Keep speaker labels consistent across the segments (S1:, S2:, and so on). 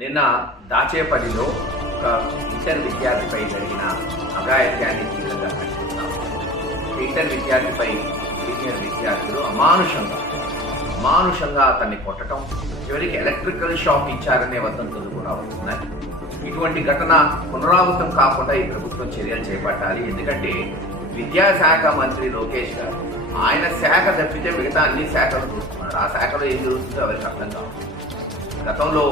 S1: నిన్న దాచేపల్లిలో ఒక ఇంటర్ విద్యార్థిపై జరిగిన అఘాయత్యాన్ని తీవ్రంగా ఖండిస్తున్నాం. ఇంటర్ విద్యార్థిపై సీనియర్ విద్యార్థులు అమానుషంగా అమానుషంగా అతన్ని కొట్టడం చివరికి ఎలక్ట్రికల్ షాక్ ఇచ్చారనే వదంతులు కూడా వస్తున్నాయి. ఇటువంటి ఘటన పునరావృతం కాకుండా ఈ ప్రభుత్వం చర్యలు చేపట్టాలి. ఎందుకంటే విద్యాశాఖ మంత్రి లోకేష్ గారు ఆయన శాఖ తప్పితే మిగతా అన్ని శాఖలు చూస్తున్నారు. ఆ శాఖలో ఏం జరుగుతుందో ఎవరికి అర్థం కాదు. గతంలో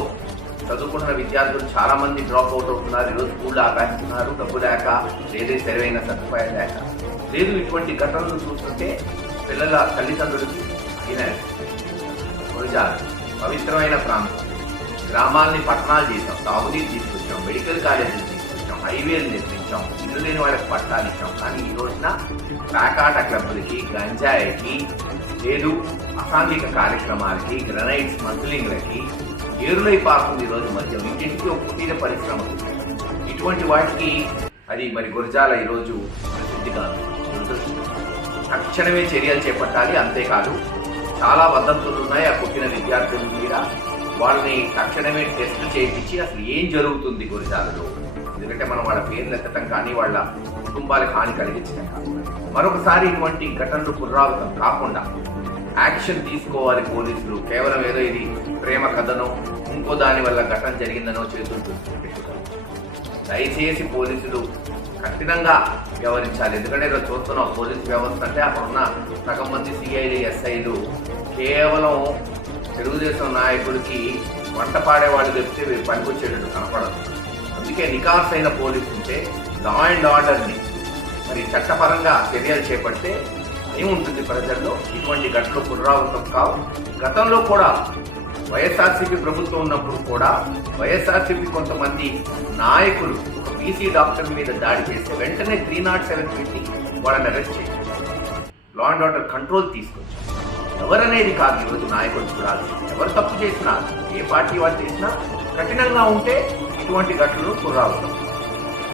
S1: చదువుకుంటున్న విద్యార్థులు చాలా మంది డ్రాప్ అవుట్ అవుతున్నారు ఈరోజు స్కూల్ ఆపేస్తున్నారు డబ్బు లేక లేదే సరైన సదుపాయం లేక. లేదు ఇటువంటి ఘటనలు చూస్తుంటే పిల్లల తల్లిదండ్రులకి అయినారు పవిత్రమైన ప్రాంతం. గ్రామాల్ని పట్టణాలు చేసాం తాగునీరు తీసుకొచ్చాం మెడికల్ కాలేజీలు తీసుకొచ్చాం హైవేలు నిర్మించాం ఇల్లు లేని వాళ్ళకి పట్టాలు ఇచ్చాం. కానీ ఈ రోజున పేకాట క్లబ్బులకి గంజాయికి లేదు అసాంఘిక కార్యక్రమాలకి గ్రనైట్ స్మగ్లింగ్లకి ఏరులై పారుతుంది ఈరోజు మద్యం ఇంటింటికి ఒక కుటీర పరిశ్రమ. ఇటువంటి వాటికి అది మరి గురజాల ఈరోజు కాదు. తక్షణమే చర్యలు చేపట్టాలి అంతేకాదు చాలా వదంతులు ఉన్నాయి. ఆ పుట్టిన విద్యార్థుల మీద వాళ్ళని తక్షణమే టెస్ట్ చేయించి అసలు ఏం జరుగుతుంది గురిజాలలో? ఎందుకంటే మనం వాళ్ళ పేర్లు ఎత్తడం కానీ వాళ్ళ కుటుంబాలకు హాని కలిగించడం మరొకసారి ఇటువంటి ఘటనలు పునరావృతం కాకుండా యాక్షన్ తీసుకోవాలి పోలీసులు. కేవలం ఏదో ఇది ప్రేమ కథనో ఇంకో దాని వల్ల ఘటన జరిగిందనో చేతులు దయచేసి పోలీసులు కఠినంగా వ్యవహరించాలి. ఎందుకంటే ఇక్కడ చూస్తున్నాం పోలీసు వ్యవస్థ అంటే అక్కడ ఉన్న సగం మంది సిఐలు ఎస్ఐలు కేవలం తెలుగుదేశం నాయకుడికి వంట పాడేవాళ్ళు చెప్తే వీరు పనికొచ్చేటట్టు కనపడదు. అందుకే నికాస్ అయిన పోలీసు ఉంటే లా అండ్ ఆర్డర్ని మరి చట్టపరంగా చర్యలు చేపడితే ఏముంటుంది ప్రజల్లో? ఇటువంటి ఘటనలు పునరావృతం కావు. గతంలో కూడా వైఎస్ఆర్సీపీ ప్రభుత్వం ఉన్నప్పుడు కూడా వైఎస్ఆర్సీపీ కొంతమంది నాయకులు ఒక బీసీ డాక్టర్ మీద దాడి చేస్తే వెంటనే త్రీ నాట్ సెవెన్ పెట్టి వాళ్ళని అరెస్ట్ చేశారు. లా అండ్ ఆర్డర్ కంట్రోల్ తీసుకొచ్చారు. ఎవరనేది కాదు ఈరోజు నాయకులు చూడాలి. ఎవరు తప్పు చేసినా ఏ పార్టీ వాళ్ళు చేసినా కఠినంగా ఉంటే ఇటువంటి ఘటనలు పునరావృతం.